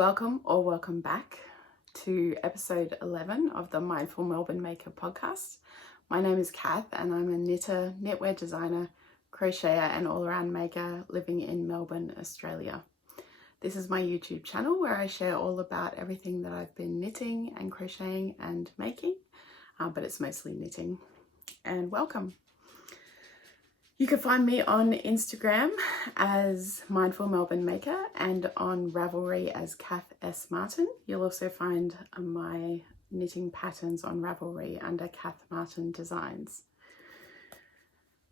Welcome or welcome back to episode 11 of the Mindful Melbourne Maker podcast. My name is Kath and I'm a knitter, knitwear designer, crocheter and all-around maker living in Melbourne, Australia. This is my YouTube channel where I share all about everything that I've been knitting and crocheting and making, but it's mostly knitting. And welcome. You can find me on Instagram as Mindful Melbourne Maker and on Ravelry as Kath Martin. You'll also find my knitting patterns on Ravelry under Kath Martin Designs.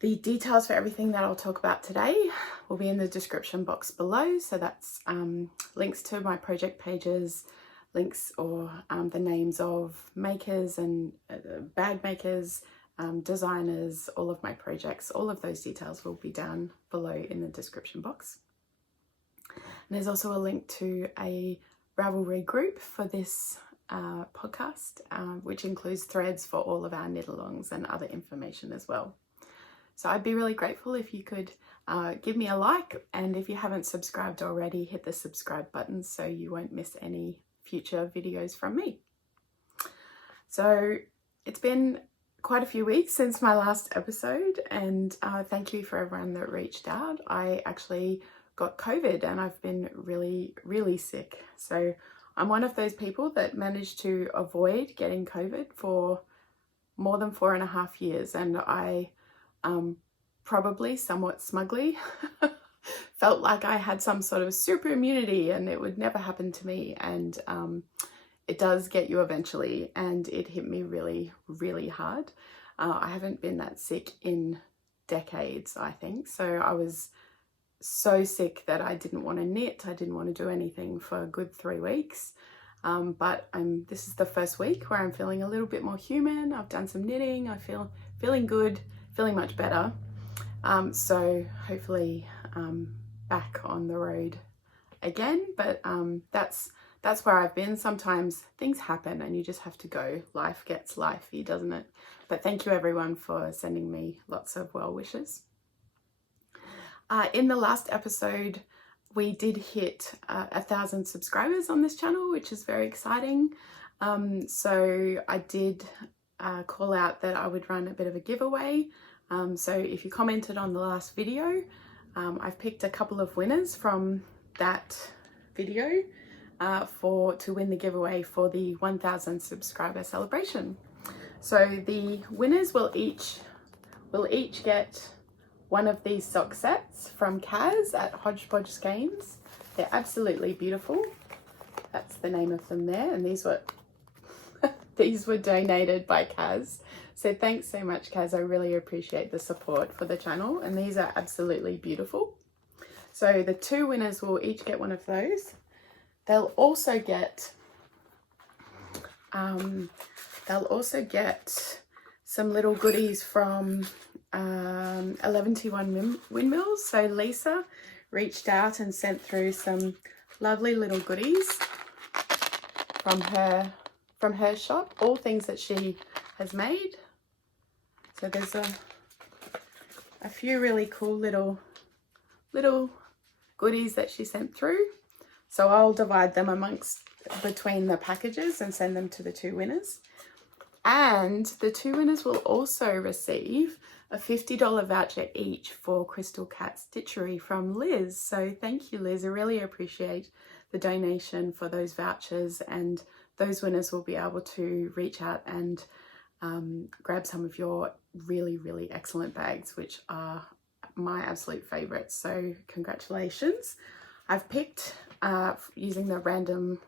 The details for everything that I'll talk about today will be in the description box below. So that's links to my project pages, links or the names of makers and bag makers, designers, all of my projects, all of those details will be down below in the description box. And there's also a link to a Ravelry group for this podcast, which includes threads for all of our knit-alongs and other information as well. So I'd be really grateful if you could give me a like, and if you haven't subscribed already, hit the subscribe button so you won't miss any future videos from me. So it's been quite a few weeks since my last episode, and thank you for everyone that reached out. I actually got COVID and I've been really sick. So I'm one of those people that managed to avoid getting COVID for more than 4.5 years, and I probably somewhat smugly felt like I had some sort of super immunity and it would never happen to me, and it does get you eventually, and it hit me really hard. I haven't been that sick in decades, I think. So I was so sick that I didn't want to knit. I didn't want to do anything for a good 3 weeks. But this is the first week where I'm feeling a little bit more human. I've done some knitting. I feeling good, feeling much better. So hopefully back on the road again. But that's where I've been. Sometimes things happen and you just have to go. Life gets lifey, doesn't it? But thank you everyone for sending me lots of well wishes. In the last episode, we did hit 1,000 subscribers on this channel, which is very exciting. So I did call out that I would run a bit of a giveaway. So if you commented on the last video, I've picked a couple of winners from that video to win the giveaway for the 1,000 subscriber celebration. So the winners will each get one of these sock sets from Kaz at Hodgepodge Skeins. They're absolutely beautiful. That's the name of them there, and these were donated by Kaz. So thanks so much, Kaz. I really appreciate the support for the channel, and these are absolutely beautiful. So the two winners will each get one of those. They'll also get some little goodies from 1121 Windmills. So Lisa reached out and sent through some lovely little goodies from her shop, all things that she has made. So there's a few really cool little goodies that she sent through. So I'll divide them between the packages and send them to the two winners. And the two winners will also receive a $50 voucher each for Crystal Cat Stitchery from Liz. So thank you, Liz. I really appreciate the donation for those vouchers, and those winners will be able to reach out and grab some of your really excellent bags, which are my absolute favorites. So congratulations. I've picked using the random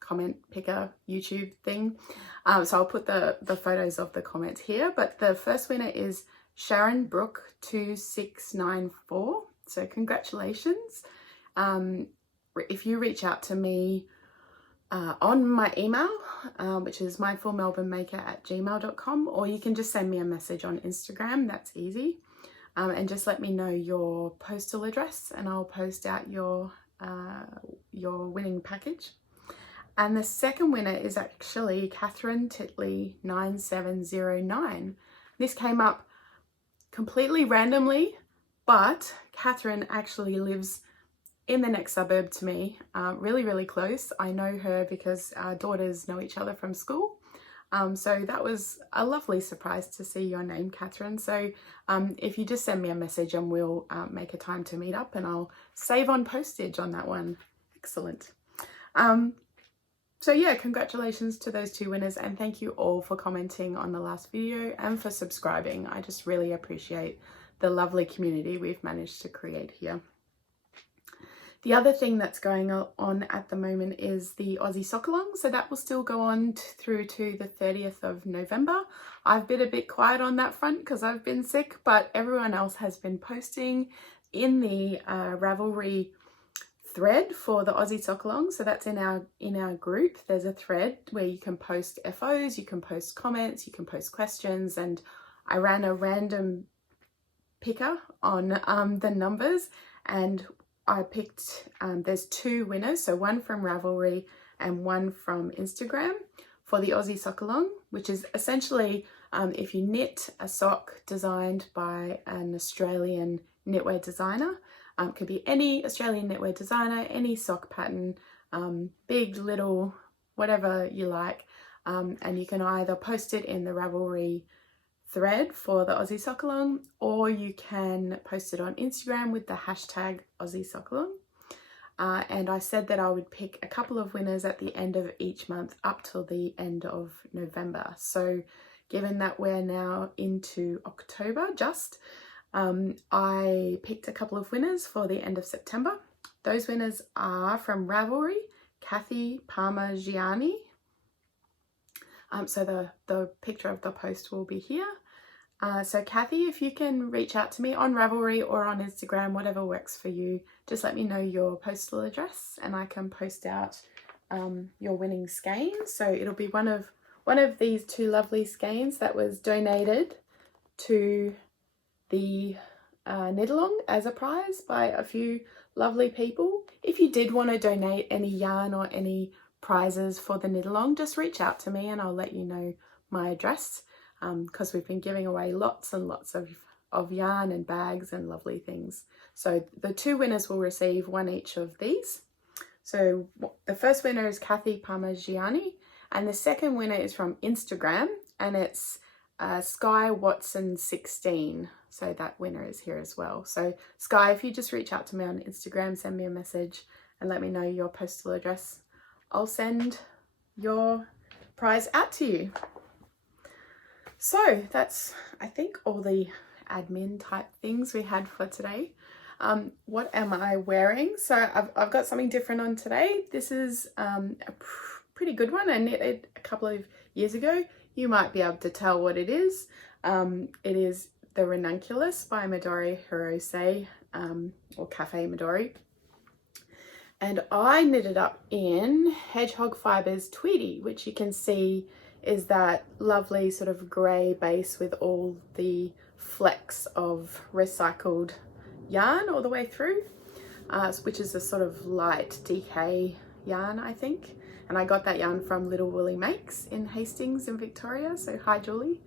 comment picker YouTube thing. So I'll put the photos of the comments here, but the first winner is Sharon Brook 2694. So congratulations. If you reach out to me on my email, which is mindfulmelbournemaker@gmail.com, or you can just send me a message on Instagram, that's easy. And just let me know your postal address and I'll post out your winning package. And the second winner is actually Catherine Titley 9709. This came up completely randomly, but Catherine actually lives in the next suburb to me, really close. I know her because our daughters know each other from school. So that was a lovely surprise to see your name, Catherine. So if you just send me a message and we'll make a time to meet up, and I'll save on postage on that one. Excellent. So yeah, congratulations to those 2 winners, and thank you all for commenting on the last video and for subscribing. I just really appreciate the lovely community we've managed to create here. The other thing that's going on at the moment is the Aussie Sock Along, so that will still go on through to the 30th of November. I've been a bit quiet on that front because I've been sick, but everyone else has been posting in the Ravelry thread for the Aussie Sock Along. So that's in our group. There's a thread where you can post FOs, you can post comments, you can post questions, and I ran a random picker on the numbers, and I picked, there's 2 winners, so one from Ravelry and one from Instagram for the Aussie Sock Along, which is essentially if you knit a sock designed by an Australian knitwear designer. It could be any Australian knitwear designer, any sock pattern, big, little, whatever you like, and you can either post it in the Ravelry thread for the Aussie Sock Along, or you can post it on Instagram with the hashtag Aussie Sock Along. And I said that I would pick a couple of winners at the end of each month up till the end of November. So given that we're now into October just, I picked a couple of winners for the end of September. Those winners are from Ravelry, Kath Martin. So the picture of the post will be here. So Kathy, if you can reach out to me on Ravelry or on Instagram, whatever works for you, just let me know your postal address and I can post out your winning skein. So it'll be one of these 2 lovely skeins that was donated to the knit-along as a prize by a few lovely people. If you did want to donate any yarn or any prizes for the knit-along, just reach out to me and I'll let you know my address, because we've been giving away lots and lots of yarn and bags and lovely things. So the 2 winners will receive 1 each of these. So the first winner is Kath Martin, and the second winner is from Instagram, and it's Sky Watson 16. So that winner is here as well. So Sky, if you just reach out to me on Instagram, send me a message and let me know your postal address, I'll send your prize out to you. So that's, I think, all the admin type things we had for today. What am I wearing? So I've got something different on today. This is a pretty good one. I knitted a couple of years ago. You might be able to tell what it is. It is the Ranunculus by Midori Hirose, or Cafe Midori. And I knitted up in Hedgehog Fibres Tweedy, which you can see is that lovely sort of grey base with all the flecks of recycled yarn all the way through, which is a sort of light DK yarn, I think. And I got that yarn from Little Woollie Makes in Hastings in Victoria, so hi Julie.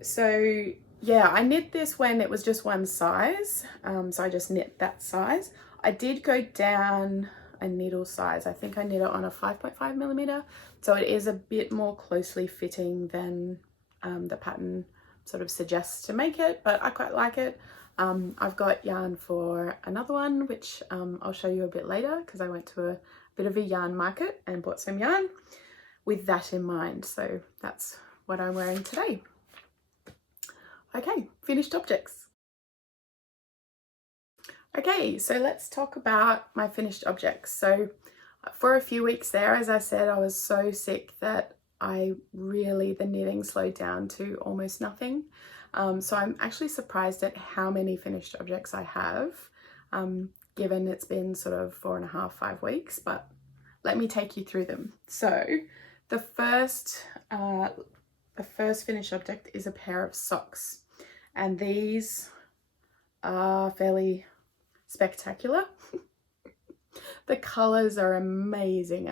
So yeah, I knit this when it was just one size, so I just knit that size. I did go down a needle size. I think I knit it on a 5.5mm, so it is a bit more closely fitting than the pattern sort of suggests to make it, but I quite like it. I've got yarn for another one, which I'll show you a bit later, because I went to a bit of a yarn market and bought some yarn with that in mind. So that's what I'm wearing today. Okay, finished objects. Okay, so let's talk about my finished objects. So for a few weeks there, as I said, I was so sick that the knitting slowed down to almost nothing. So I'm actually surprised at how many finished objects I have, given it's been sort of 4.5, 5 weeks, but let me take you through them. So the first finished object is a pair of socks, and these are fairly spectacular. The colors are amazing,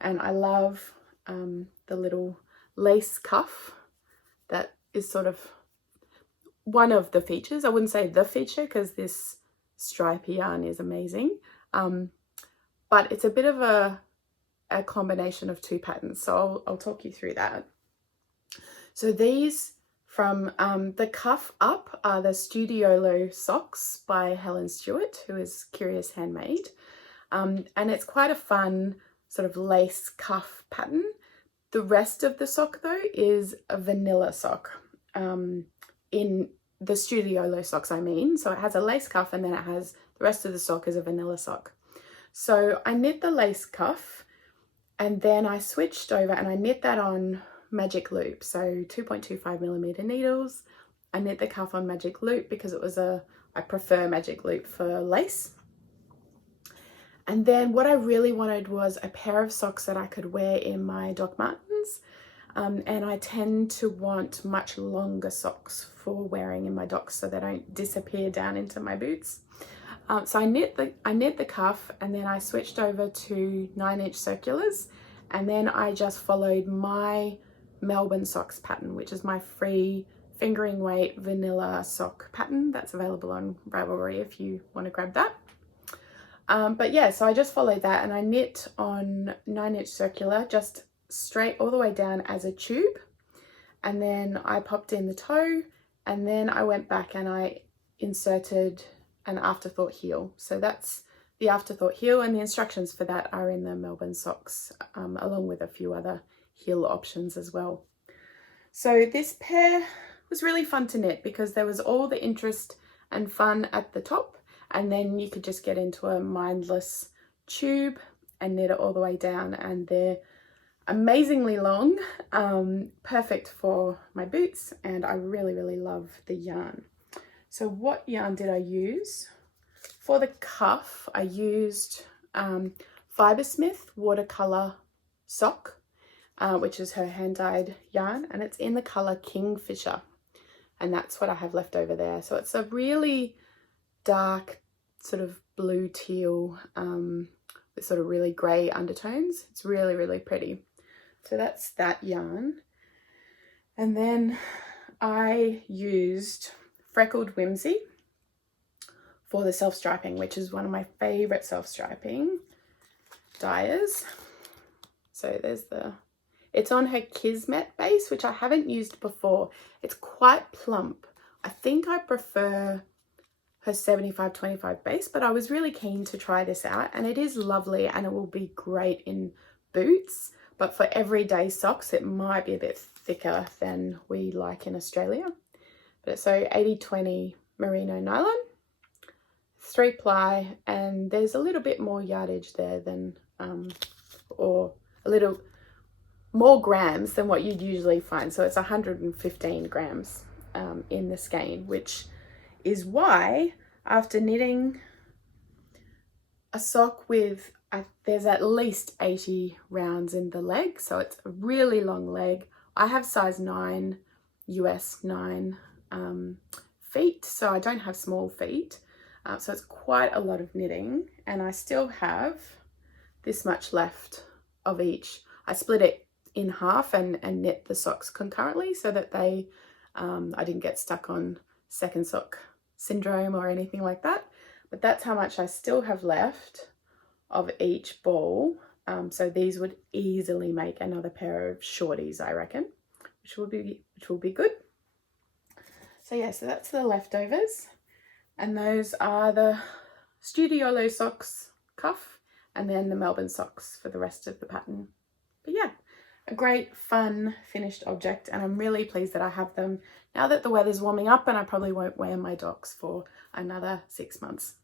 and I love the little lace cuff that is sort of one of the features. I wouldn't say the feature, because this stripy yarn is amazing. But it's a bit of a combination of two patterns, so I'll talk you through that. So these from the cuff up are the Studiolo Socks by Helen Stewart, who is Curious Handmade. And it's quite a fun sort of lace cuff pattern. The rest of the sock though is a vanilla sock, in the Studiolo Socks I mean. So it has a lace cuff and then it has the rest of the sock is a vanilla sock. So I knit the lace cuff and then I switched over and I knit that on magic loop, so 2.25mm needles. I knit the cuff on magic loop because it was I prefer magic loop for lace. And then what I really wanted was a pair of socks that I could wear in my Doc Martens, and I tend to want much longer socks for wearing in my docs so they don't disappear down into my boots. So I knit the cuff and then I switched over to 9-inch circulars, and then I just followed my Melbourne Socks pattern, which is my free fingering weight vanilla sock pattern that's available on Ravelry if you want to grab that. But yeah, so I just followed that and I knit on 9-inch circular just straight all the way down as a tube, and then I popped in the toe, and then I went back and I inserted an afterthought heel. So that's the afterthought heel, and the instructions for that are in the Melbourne Socks, along with a few other heel options as well. So this pair was really fun to knit because there was all the interest and fun at the top, and then you could just get into a mindless tube and knit it all the way down, and they're amazingly long, perfect for my boots, and I really love the yarn. So what yarn did I use? For the cuff I used Fibersmith Watercolour Sock, which is her hand-dyed yarn, and it's in the colour Kingfisher, and that's what I have left over there. So it's a really dark sort of blue teal with sort of really grey undertones. It's really pretty. So that's that yarn. And then I used Freckled Whimsy for the self-striping, which is one of my favourite self-striping dyers. So there's it's on her Kismet base, which I haven't used before. It's quite plump. I think I prefer her 75-25 base, but I was really keen to try this out, and it is lovely and it will be great in boots, but for everyday socks it might be a bit thicker than we like in Australia. But so 80-20 merino nylon, 3-ply, and there's a little bit more yardage there than or a little more grams than what you'd usually find. So it's 115 grams in the skein, which is why after knitting a sock with there's at least 80 rounds in the leg, so it's a really long leg. I have size 9 US 9 feet, so I don't have small feet, so it's quite a lot of knitting, and I still have this much left of each. I split it in half and knit the socks concurrently so that they I didn't get stuck on second sock syndrome or anything like that, but that's how much I still have left of each ball. So these would easily make another pair of shorties, I reckon, which will be good. So yeah, so that's the leftovers, and those are the Studiolo Socks cuff and then the Melbourne Socks for the rest of the pattern. But yeah, a great fun finished object, and I'm really pleased that I have them now that the weather's warming up, and I probably won't wear my docs for another 6 months.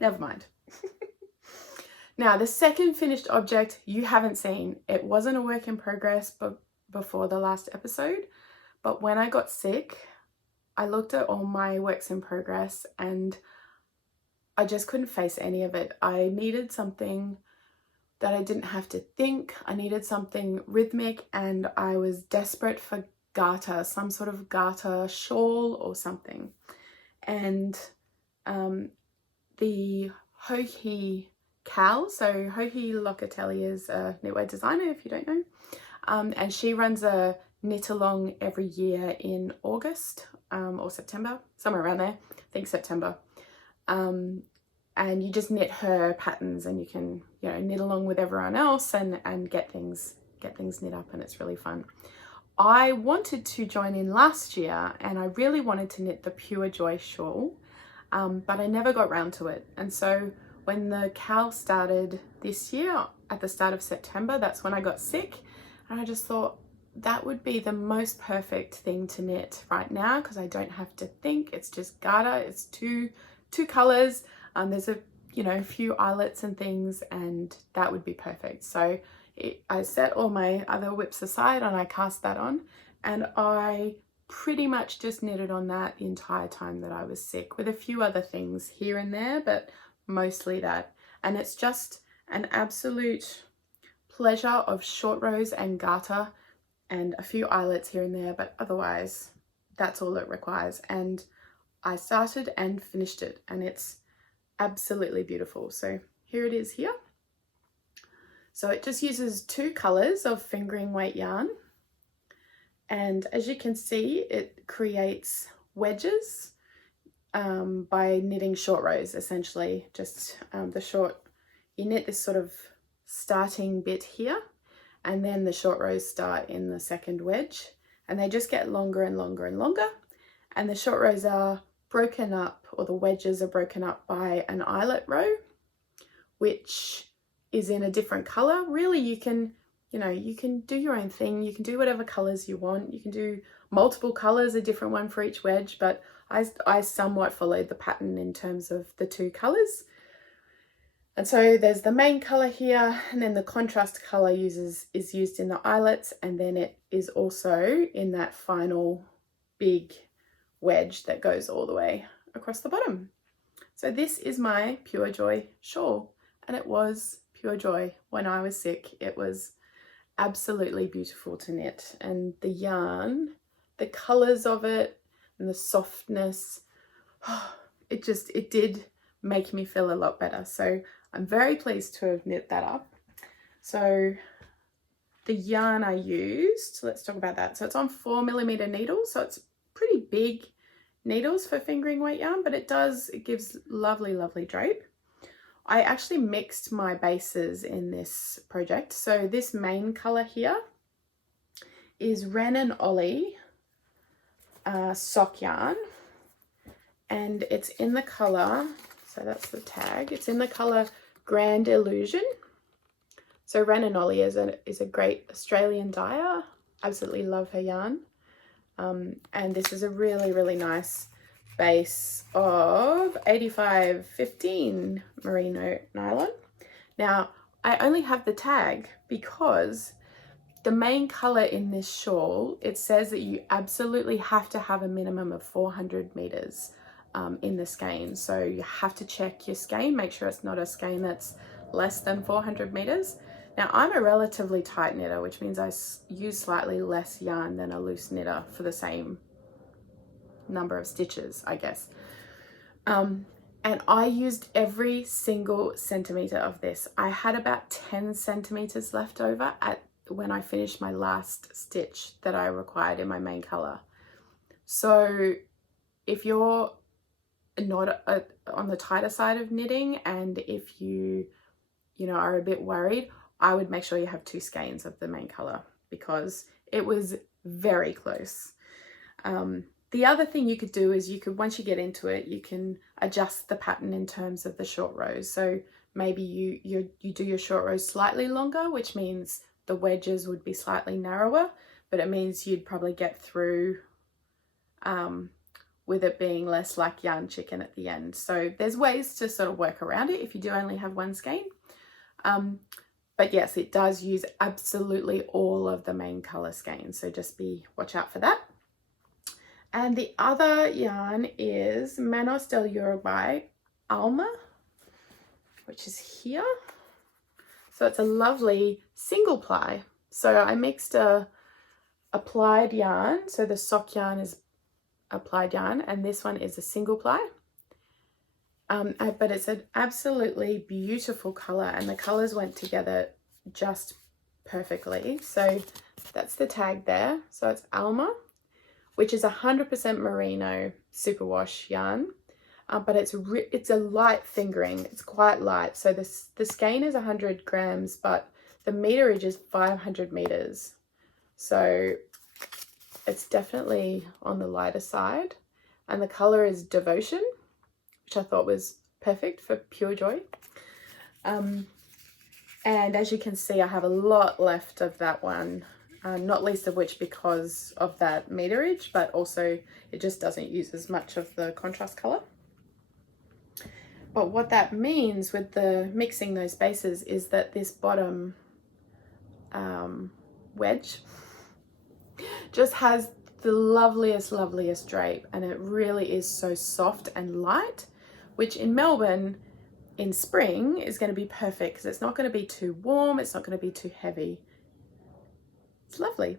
Never mind. Now the second finished object you haven't seen. It wasn't a work in progress before the last episode, but when I got sick I looked at all my works in progress and I just couldn't face any of it. I needed something that I didn't have to think. I needed something rhythmic, and I was desperate for garter, some sort of garter shawl or something. And the MKAL, so Hohi Locatelli is a knitwear designer if you don't know, and she runs a knit along every year in August or September, somewhere around there, I think September. and you just knit her patterns, and you can, you know, knit along with everyone else and get things knit up, and it's really fun. I wanted to join in last year, and I really wanted to knit the Pure Joy shawl, but I never got round to it. And so when the KAL started this year at the start of September, that's when I got sick, and I just thought that would be the most perfect thing to knit right now, because I don't have to think. It's just garter, it's two colors, there's a, you know, a few eyelets and things, and that would be perfect. So I set all my other whips aside and I cast that on, and I pretty much just knitted on that the entire time that I was sick, with a few other things here and there, but mostly that. And it's just an absolute pleasure of short rows and garter and a few eyelets here and there, but otherwise that's all it requires. And I started and finished it, and it's absolutely beautiful. So here it is here. So it just uses 2 colors of fingering weight yarn, and as you can see, it creates wedges by knitting short rows, essentially. Just you knit this sort of starting bit here, and then the short rows start in the second wedge, and they just get longer and longer and longer, and the short rows are broken up, or the wedges are broken up by an eyelet row, which is in a different color. Really, you can do your own thing. You can do whatever colors you want. You can do multiple colors, a different one for each wedge, but I somewhat followed the pattern in terms of the 2 colors. And so there's the main color here, and then the contrast color is used in the eyelets, and then it is also in that final big wedge that goes all the way across the bottom. So this is my Pure Joy shawl, and it was pure joy when I was sick. It was absolutely beautiful to knit, and the yarn, the colors of it, and the softness, it did make me feel a lot better. So I'm very pleased to have knit that up. So the yarn I used, let's talk about that. So it's on 4mm needles, so it's pretty big needles for fingering weight yarn, but it gives lovely drape. I actually mixed my bases in this project. So this main color here is Wren and Ollie sock yarn, and it's in the color, so that's the tag, it's in the color Grand Illusion. So Wren and Ollie is a great Australian dyer. Absolutely love her yarn. And this is a really nice base of 85/15 merino nylon. Now I only have the tag because the main color in this shawl, it says that you absolutely have to have a minimum of 400 meters in the skein. So you have to check your skein, make sure it's not a skein that's less than 400 meters. Now I'm a relatively tight knitter, which means I use slightly less yarn than a loose knitter for the same number of stitches, I guess. And I used every single centimeter of this. I had about 10 centimeters left over when I finished my last stitch that I required in my main color. So if you're not on the tighter side of knitting, and if you are a bit worried, I would make sure you have 2 skeins of the main color, because it was very close. The other thing you could do is once you get into it, you can adjust the pattern in terms of the short rows. So maybe you do your short rows slightly longer, which means the wedges would be slightly narrower, but it means you'd probably get through with it being less like yarn chicken at the end. So there's ways to sort of work around it if you do only have 1 skein. But yes, it does use absolutely all of the main color skeins, so just watch out for that. And the other yarn is Manor del Uruguay Alma, which is here. So it's a lovely single ply. So I mixed a plied yarn. So the sock yarn is a plied yarn, and this one is a single ply. But it's an absolutely beautiful color, and the colors went together just perfectly. So that's the tag there. So it's Alma, which is 100% merino superwash yarn. but it's a light fingering. It's quite light. So the skein is 100 grams, but the meterage is 500 meters. So it's definitely on the lighter side. And the color is Devotion, which I thought was perfect for Pure Joy. And as you can see, I have a lot left of that one, not least of which because of that meterage, but also it just doesn't use as much of the contrast color. But what that means with the mixing those bases is that this bottom wedge just has the loveliest drape, and it really is so soft and light, which in Melbourne in spring is going to be perfect because it's not going to be too warm, it's not going to be too heavy. It's lovely.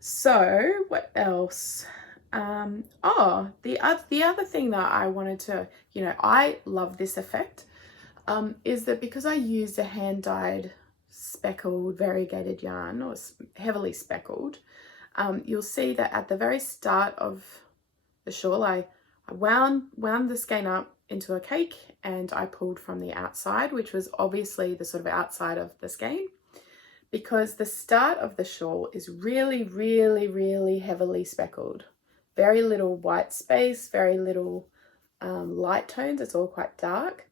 So what else? The other thing that I wanted to, I love this effect, is that because I used a hand dyed speckled variegated yarn, or heavily speckled, you'll see that at the very start of the shawl, I wound the skein up into a cake and I pulled from the outside, which was obviously the sort of outside of the skein, because the start of the shawl is really heavily speckled. Very little white space, very little light tones. It's all quite dark.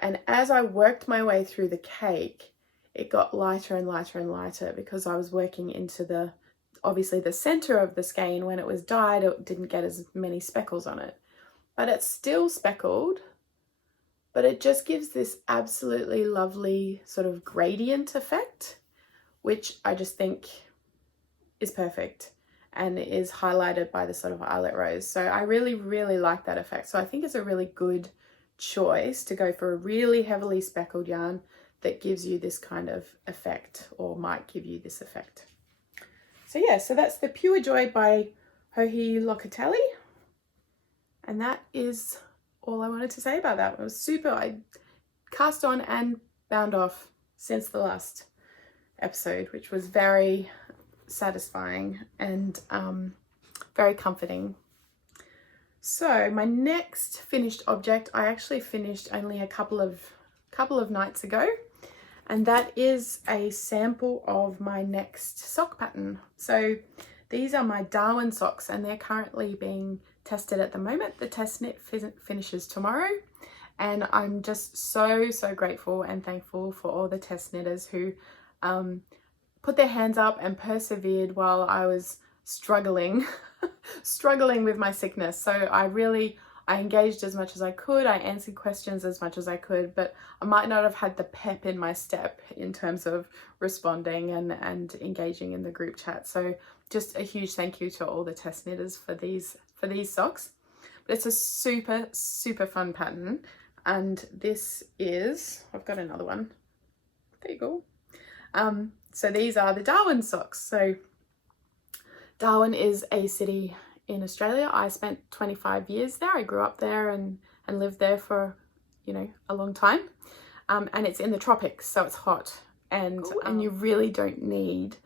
And as I worked my way through the cake, it got lighter and lighter because I was working into obviously the center of the skein. When it was dyed, it didn't get as many speckles on it. But it's still speckled, but it just gives this absolutely lovely sort of gradient effect, which I just think is perfect and is highlighted by the sort of eyelet rose. So I really like that effect. So I think it's a really good choice to go for a really heavily speckled yarn that gives you this kind of effect, or might give you this effect. So yeah, so that's the Pure Joy by Hohi Locatelli. And that is all I wanted to say about that. It was super. I cast on and bound off since the last episode, which was very satisfying and very comforting. So my next finished object, I actually finished only a couple of nights ago, and that is a sample of my next sock pattern. So these are my Darwin socks, and they're currently being tested at the moment. The test knit finishes tomorrow, and I'm just so grateful and thankful for all the test knitters who put their hands up and persevered while I was struggling with my sickness. So I engaged as much as I could, I answered questions as much as I could, but I might not have had the pep in my step in terms of responding and engaging in the group chat. So just a huge thank you to all the test knitters for these socks. But it's a super fun pattern, and this is, I've got another one, there you go. So these are the Darwin socks. So Darwin is a city in Australia. I spent 25 years there. I grew up there and lived there for, a long time. And it's in the tropics, so it's hot. And you really don't need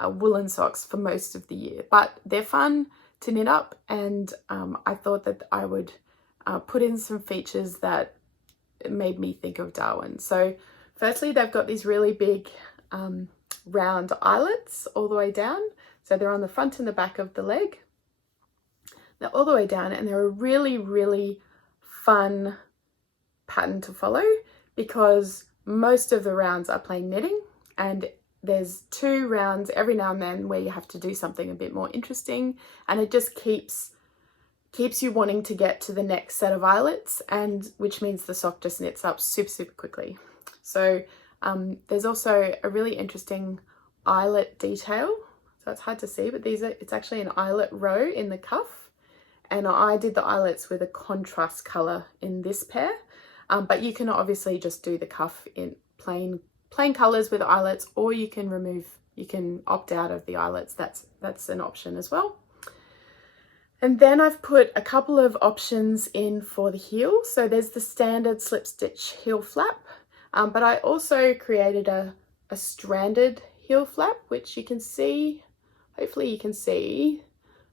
woolen socks for most of the year. But they're fun to knit up, and I thought that I would put in some features that made me think of Darwin. So firstly, they've got these really big round eyelets all the way down. So they're on the front and the back of the leg. They're all the way down, and they're a really fun pattern to follow because most of the rounds are plain knitting, and there's 2 rounds every now and then where you have to do something a bit more interesting, and it just keeps you wanting to get to the next set of eyelets, and which means the sock just knits up super quickly. So there's also a really interesting eyelet detail. So it's hard to see, but it's actually an eyelet row in the cuff. And I did the eyelets with a contrast color in this pair. But you can obviously just do the cuff in plain colors with eyelets, or you can opt out of the eyelets. That's an option as well. And then I've put a couple of options in for the heel. So there's the standard slip stitch heel flap, but I also created a stranded heel flap, which you can see, hopefully you can see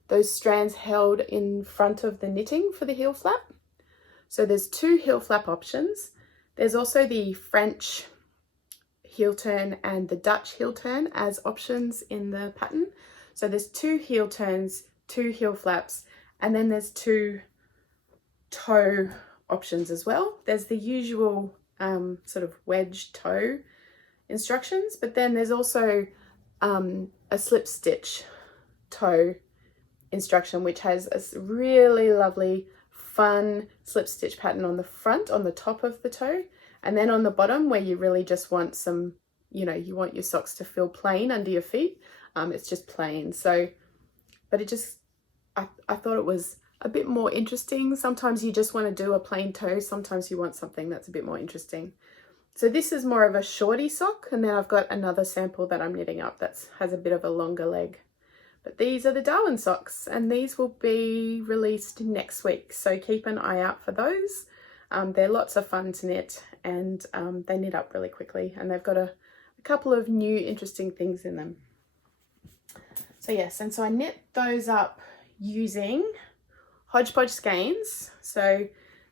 those strands held in front of the knitting for the heel flap. So there's 2 heel flap options. There's also the French heel turn and the Dutch heel turn as options in the pattern. So there's 2 heel turns, 2 heel flaps, and then there's 2 toe options as well. There's the usual sort of wedge toe instructions, but then there's also a slip stitch toe instruction, which has a really lovely fun slip stitch pattern on the front, on the top of the toe, and then on the bottom where you really just want some, you know, you want your socks to feel plain under your feet. It's just plain. So, but it just, I thought it was a bit more interesting. Sometimes you just want to do a plain toe. Sometimes you want something that's a bit more interesting. So this is more of a shorty sock, and then I've got another sample that I'm knitting up that has a bit of a longer leg. But these are the Darwin socks, and these will be released next week. So keep an eye out for those. They're lots of fun to knit, and they knit up really quickly, and they've got a couple of new interesting things in them. So yes, and so I knit those up using Hodgepodge Skeins. So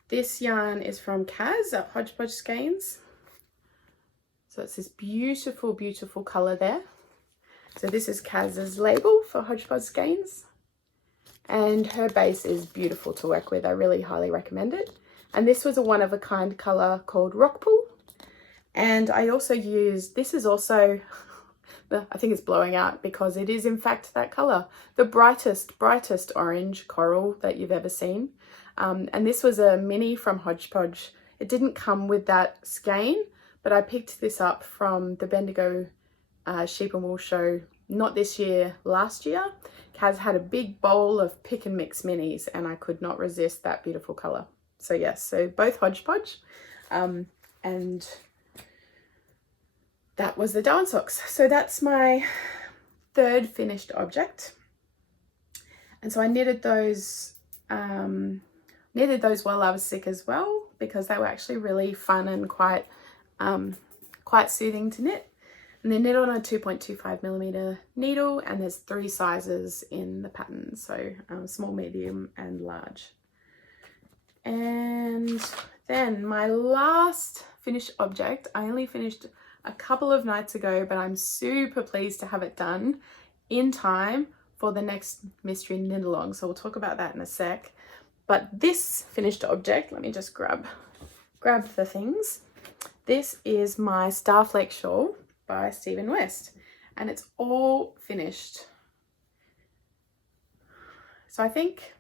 this yarn is from Kaz at Hodgepodge Skeins. So it's this beautiful, beautiful colour there. So this is Kaz's label for Hodgepodge Skeins. And her base is beautiful to work with. I really highly recommend it. And this was a one-of-a-kind colour called Rock Pool. And I also used, this is also, I think it's blowing out because it is in fact that colour. The brightest orange coral that you've ever seen. And this was a mini from Hodgepodge. It didn't come with that skein, but I picked this up from the Bendigo Sheep and Wool show, not this year, last year. Kaz had a big bowl of pick and mix minis, and I could not resist that beautiful colour. So yes, so both Hodgepodge, and that was the Darwin socks. So that's my 3rd finished object. And so I knitted those while I was sick as well, because they were actually really fun and quite soothing to knit. And they're knit on a 2.25mm needle, and there's 3 sizes in the pattern, so small, medium and large. And then my last finished object, I only finished a couple of nights ago, but I'm super pleased to have it done in time for the next mystery knit along, so we'll talk about that in a sec. But this finished object, let me just grab the things. This is my Starflake shawl by Stephen West, and it's all finished. So I think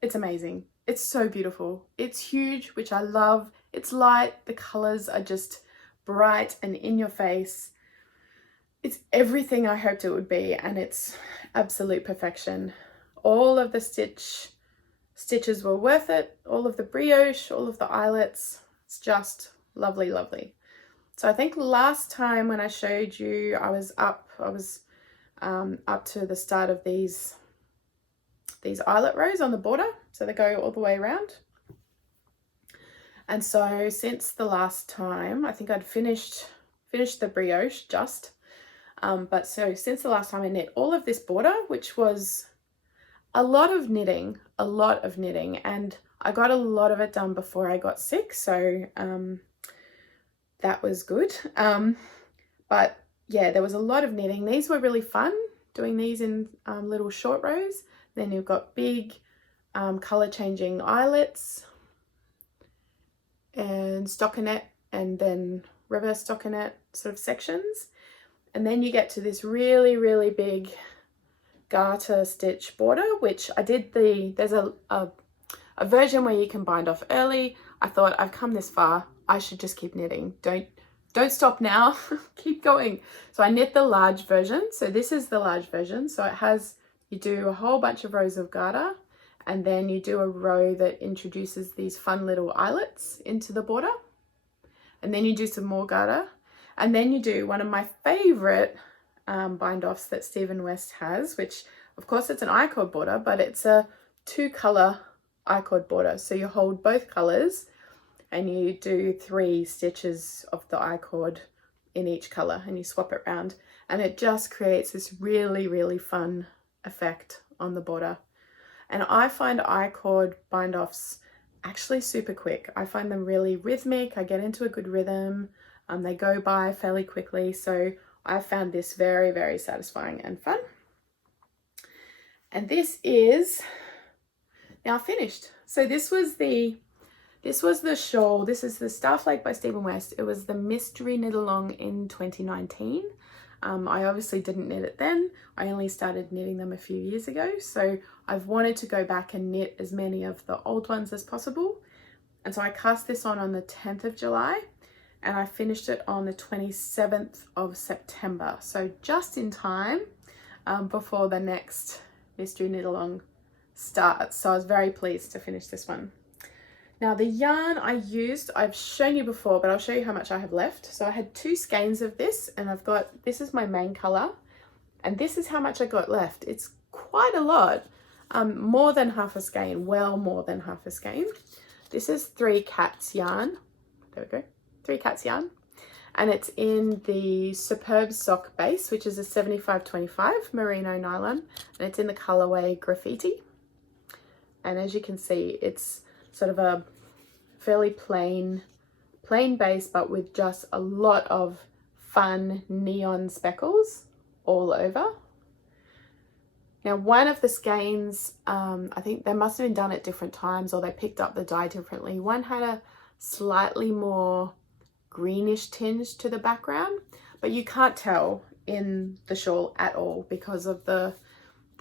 it's amazing. It's so beautiful. It's huge, which I love. It's light. The colors are just bright and in your face. It's everything I hoped it would be, and it's absolute perfection. All of the stitches were worth it. All of the brioche, all of the eyelets. It's just lovely, lovely. So I think last time when I showed you, I was up to the start of these eyelet rows on the border, so they go all the way around. And so since the last time, I think I'd finished the brioche just, but so since the last time I knit all of this border, which was a lot of knitting, and I got a lot of it done before I got sick, so that was good. But yeah, there was a lot of knitting. These were really fun, doing these in little short rows. Then you've got big colour changing eyelets and stockinette, and then reverse stockinette sort of sections. And then you get to this really, really big garter stitch border, which I did there's a version where you can bind off early. I thought, I've come this far, I should just keep knitting. Don't stop now, keep going. So I knit the large version. So this is the large version. So it has, you do a whole bunch of rows of garter, and then you do a row that introduces these fun little eyelets into the border. And then you do some more garter. And then you do one of my favorite bind offs that Stephen West has, which of course it's an I-cord border, but it's a 2-color I-cord border. So you hold both colors and you do 3 stitches of the I-cord in each color, and you swap it around, and it just creates this really, really fun effect on the border. And I find I-cord bind-offs actually super quick. I find them really rhythmic. I get into a good rhythm. They go by fairly quickly. So I found this very, very satisfying and fun. And this is now finished. So this was the shawl. This is the Starflake by Stephen West. It was the mystery knit along in 2019. I obviously didn't knit it then. I only started knitting them a few years ago. So I've wanted to go back and knit as many of the old ones as possible. And so I cast this on the 10th of July and I finished it on the 27th of September. So just in time before the next mystery knit along starts. So I was very pleased to finish this one. Now the yarn I used, I've shown you before, but I'll show you how much I have left. So I had 2 skeins of this and I've got, this is my main color and this is how much I got left. It's quite a lot, more than half a skein, well more than half a skein. This is 3 Cats yarn, there we go, 3 Cats yarn. And it's in the Superb Sock base, which is a 75/25 merino nylon. And it's in the colorway Graffiti. And as you can see, it's sort of a fairly plain base, but with just a lot of fun neon speckles all over. Now one of the skeins, I think they must have been done at different times or they picked up the dye differently. One had a slightly more greenish tinge to the background, but you can't tell in the shawl at all because of the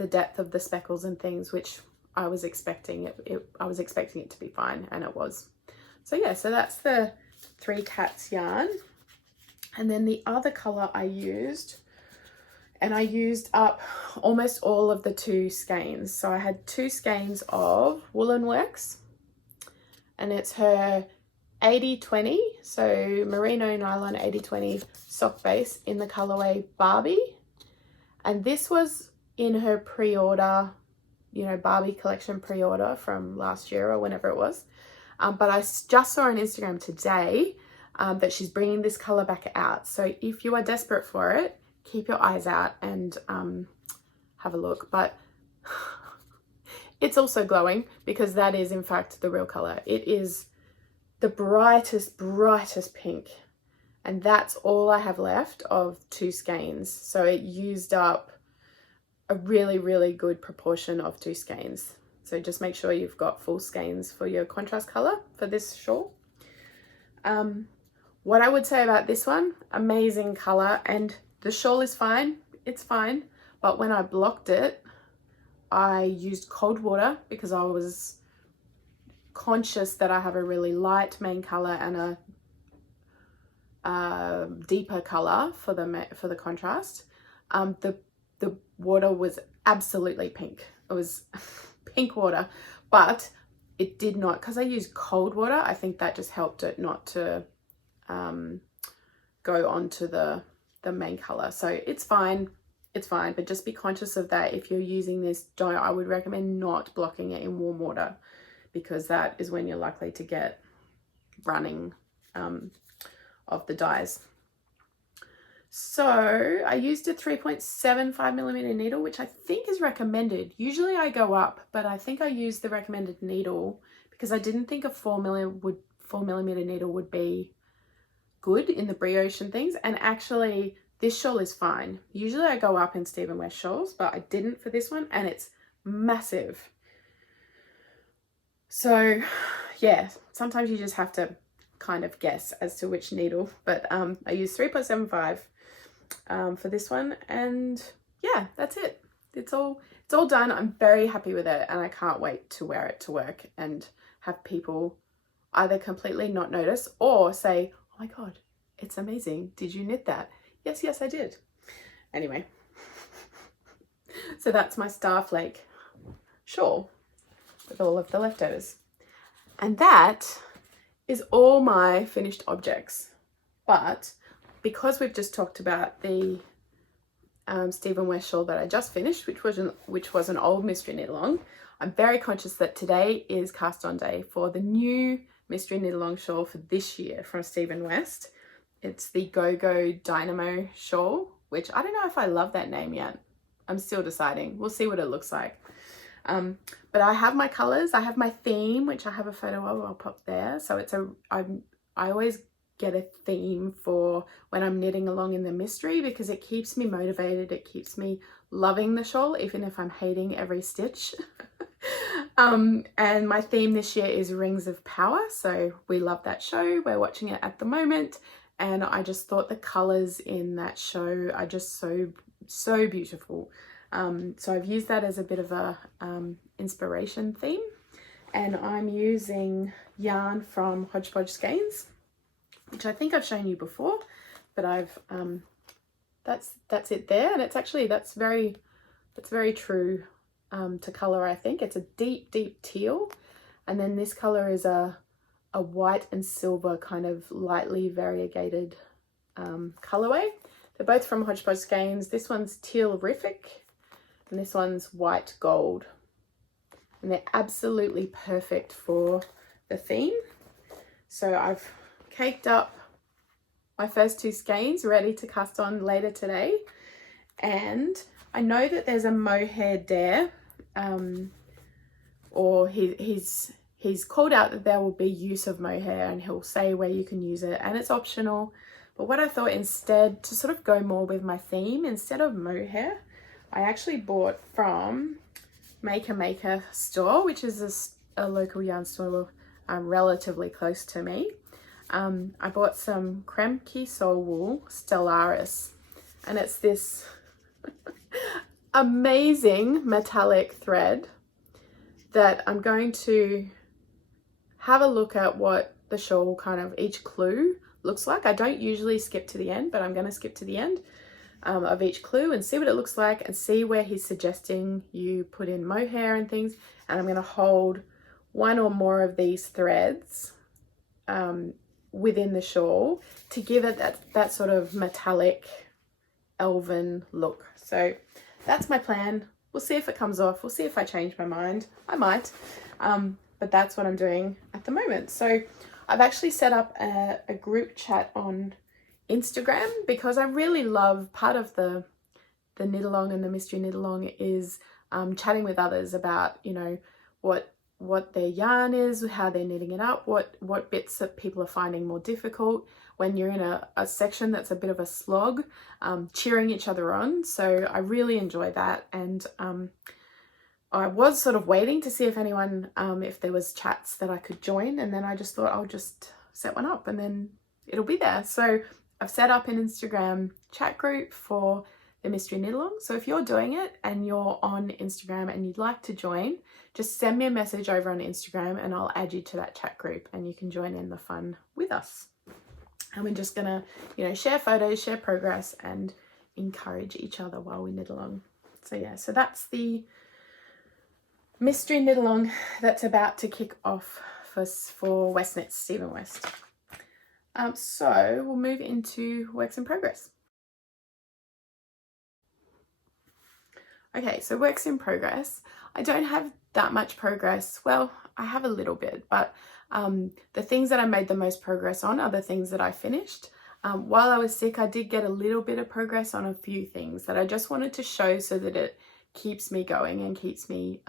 depth of the speckles and things, which I was expecting I was expecting it to be fine, and it was. So yeah, so that's the 3 Cats yarn. And then the other color I used, and I used up almost all of the 2 skeins. So I had 2 skeins of Woolen Works, and it's her 80/20, so merino nylon 80/20 sock base in the colorway Barbie. And this was in her pre-order, you know, Barbie collection pre-order from last year or whenever it was. But I just saw on Instagram today that she's bringing this color back out. So if you are desperate for it, keep your eyes out and have a look. But it's also glowing because that is in fact the real color. It is the brightest pink. And that's all I have left of 2 skeins. So it used up a really good proportion of 2 skeins. So just make sure you've got full skeins for your contrast color for this shawl. What I would say about this one, amazing color, and the shawl is fine, it's fine, but when I blocked it, I used cold water because I was conscious that I have a really light main color and a deeper color for the contrast. The water was absolutely pink. It was pink water, but it did not, because I used cold water, I think that just helped it not to go onto the main color. So it's fine, but just be conscious of that. If you're using this, I would recommend not blocking it in warm water, because that is when you're likely to get running of the dyes. So I used a 3.75mm needle, which I think is recommended. Usually I go up, but I think I used the recommended needle because I didn't think a 4mm needle would be good in the brioche and things. And actually this shawl is fine. Usually I go up in Stephen West shawls, but I didn't for this one, and it's massive. So yeah, sometimes you just have to kind of guess as to which needle, but I used 3.75 for this one, and yeah, that's it. It's all done. I'm very happy with it, and I can't wait to wear it to work and have people either completely not notice or say, oh my god, it's amazing, did you knit that? Yes I did. Anyway, so that's my Starflake shawl with all of the leftovers, and that is all my finished objects. But because we've just talked about the Stephen West shawl that I just finished, which was an old mystery knit along, I'm very conscious that today is cast on day for the new mystery knit along shawl for this year from Stephen West. It's the Go Go Dynamo shawl, which I don't know if I love that name yet. I'm still deciding. We'll see what it looks like. But I have my colours, I have my theme, which I have a photo of, I'll pop there. So it's I always get a theme for when I'm knitting along in the mystery, because it keeps me motivated, it keeps me loving the shawl even if I'm hating every stitch. And my theme this year is Rings of Power, so we love that show, we're watching it at the moment, and I just thought the colours in that show are just so beautiful. So I've used that as a bit of a inspiration theme, and I'm using yarn from Hodgepodge Skeins, which I think I've shown you before, but I've that's it there, and it's actually that's very true to colour. I think it's a deep teal, and then this colour is a white and silver kind of lightly variegated colourway. They're both from Hodgepodge Skeins. This one's tealrific and this one's white gold, and they're absolutely perfect for the theme. So I've caked up my first two skeins ready to cast on later today, and I know that there's a mohair there, or he's called out that there will be use of mohair, and he'll say where you can use it, and it's optional. But what I thought, instead, to sort of go more with my theme, instead of mohair, I actually bought from Maker store, which is a local yarn store relatively close to me. I bought some Kremke Soul Wool Stellaris, and it's this amazing metallic thread that I'm going to have a look at what the shawl kind of each clue looks like. I don't usually skip to the end, but I'm going to skip to the end of each clue and see what it looks like, and see where he's suggesting you put in mohair and things. And I'm going to hold one or more of these threads within the shawl to give it that sort of metallic elven look. So that's my plan. We'll see if it comes off. We'll see if I change my mind. I might. But that's what I'm doing at the moment. So I've actually set up a group chat on Instagram, because I really love, part of the knit along and the mystery knit along is chatting with others about, you know, what their yarn is, how they're knitting it up, what bits that people are finding more difficult when you're in a section that's a bit of a slog, cheering each other on. So I really enjoy that, and I was sort of waiting to see if anyone, if there was chats that I could join, and then I just thought I'll just set one up and then it'll be there. So I've set up an Instagram chat group for the mystery knit along. So if you're doing it and you're on Instagram and you'd like to join, just send me a message over on Instagram and I'll add you to that chat group, and you can join in the fun with us. And we're just gonna, you know, share photos, share progress, and encourage each other while we knit along. So yeah, so that's the mystery knit along that's about to kick off for Westknits Stephen West. So we'll move into works in progress. Okay, so works in progress. I don't have that much progress. Well, I have a little bit, but the things that I made the most progress on are the things that I finished. While I was sick, I did get a little bit of progress on a few things that I just wanted to show, so that it keeps me going and keeps me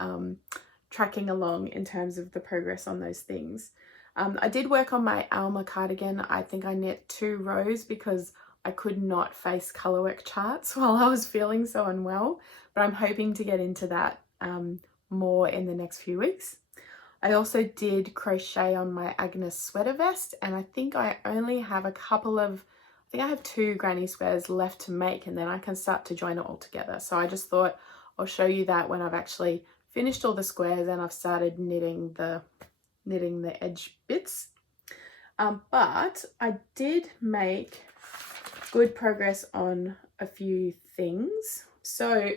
tracking along in terms of the progress on those things. I did work on my Alma cardigan. I think I knit 2 rows because I could not face colourwork charts while I was feeling so unwell, but I'm hoping to get into that more in the next few weeks. I also did crochet on my Agnes sweater vest, and I think I only have I have 2 granny squares left to make, and then I can start to join it all together. So I just thought I'll show you that when I've actually finished all the squares and I've started knitting the edge bits. But I did make good progress on a few things. So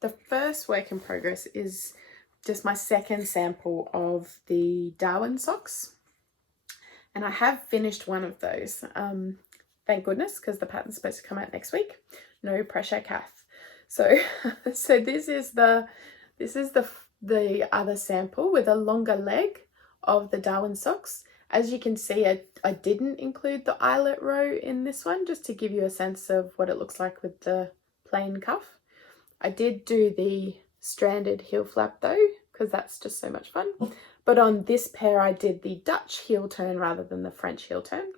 the first work in progress is just my second sample of the Darwin socks, and I have finished one of those, thank goodness, because the pattern's supposed to come out next week. No pressure, Kath. So this is the other sample with a longer leg of the Darwin socks. As you can see, I didn't include the eyelet row in this one, just to give you a sense of what it looks like with the plain cuff. I did do the stranded heel flap though, because that's just so much fun. But on this pair I did the Dutch heel turn rather than the French heel turn.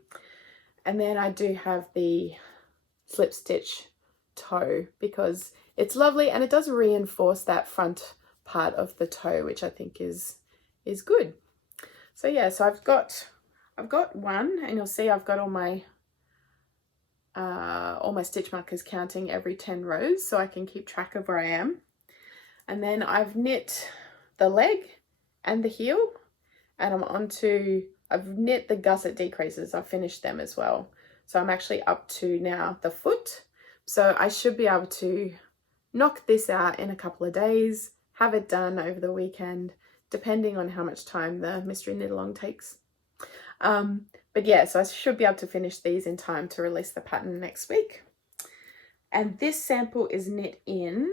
And then I do have the slip stitch toe because it's lovely and it does reinforce that front part of the toe, which I think is good. So yeah, so I've got one, and you'll see I've got all my stitch markers counting every 10 rows so I can keep track of where I am. And then I've knit the leg and the heel, and I've knit the gusset decreases. I've finished them as well. So I'm actually up to now the foot. So I should be able to knock this out in a couple of days, have it done over the weekend, depending on how much time the mystery knit along takes. But yeah, so I should be able to finish these in time to release the pattern next week. And this sample is knit in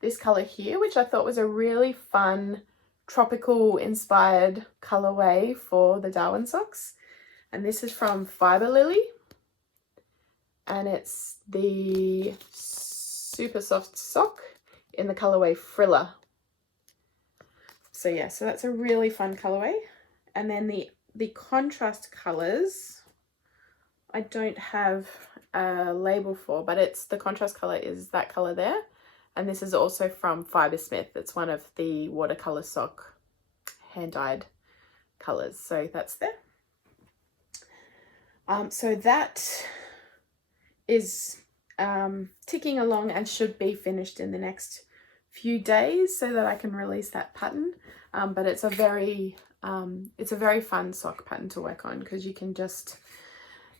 this colour here, which I thought was a really fun tropical inspired colourway for the Darwin socks. And this is from Fiberlily, and it's the super soft sock in the colourway Friller. So yeah, so that's a really fun colourway. And then the contrast colours I don't have a label for, but it's the contrast colour is that colour there. And this is also from Fibresmith. It's one of the watercolour sock hand-dyed colours. So that's there. So that is ticking along and should be finished in the next few days so that I can release that pattern. But it's a very fun sock pattern to work on because you can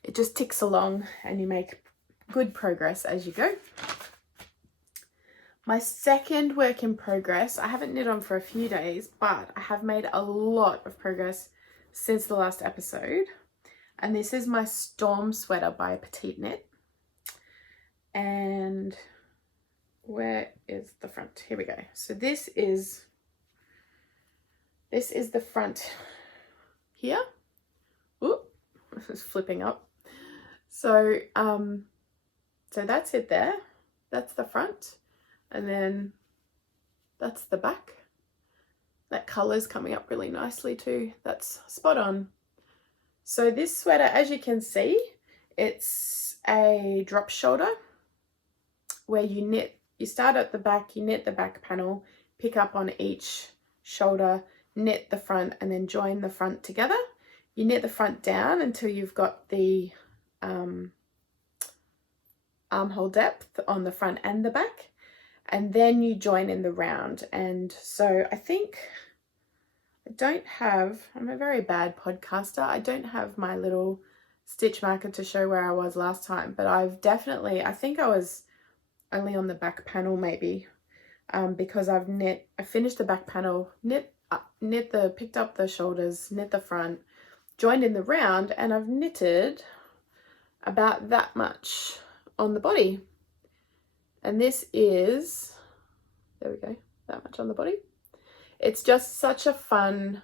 it just ticks along and you make good progress as you go. My second work in progress, I haven't knit on for a few days, but I have made a lot of progress since the last episode. And this is my Storm Sweater by Petite Knit. And where is the front? Here we go. So this is the front here. Ooh, this is flipping up. So so that's it there. That's the front. And then that's the back. That colour's coming up really nicely too. That's spot on. So this sweater, as you can see, it's a drop shoulder where you start at the back, you knit the back panel, pick up on each shoulder, knit the front, and then join the front together. You knit the front down until you've got the armhole depth on the front and the back, and then you join in the round. And so I think I'm a very bad podcaster. I don't have my little stitch marker to show where I was last time, but I think I was only on the back panel maybe, because I finished the back panel, picked up the shoulders, knit the front, joined in the round, and I've knitted about that much on the body. And this is, there we go, that much on the body. It's just such a fun